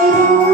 Música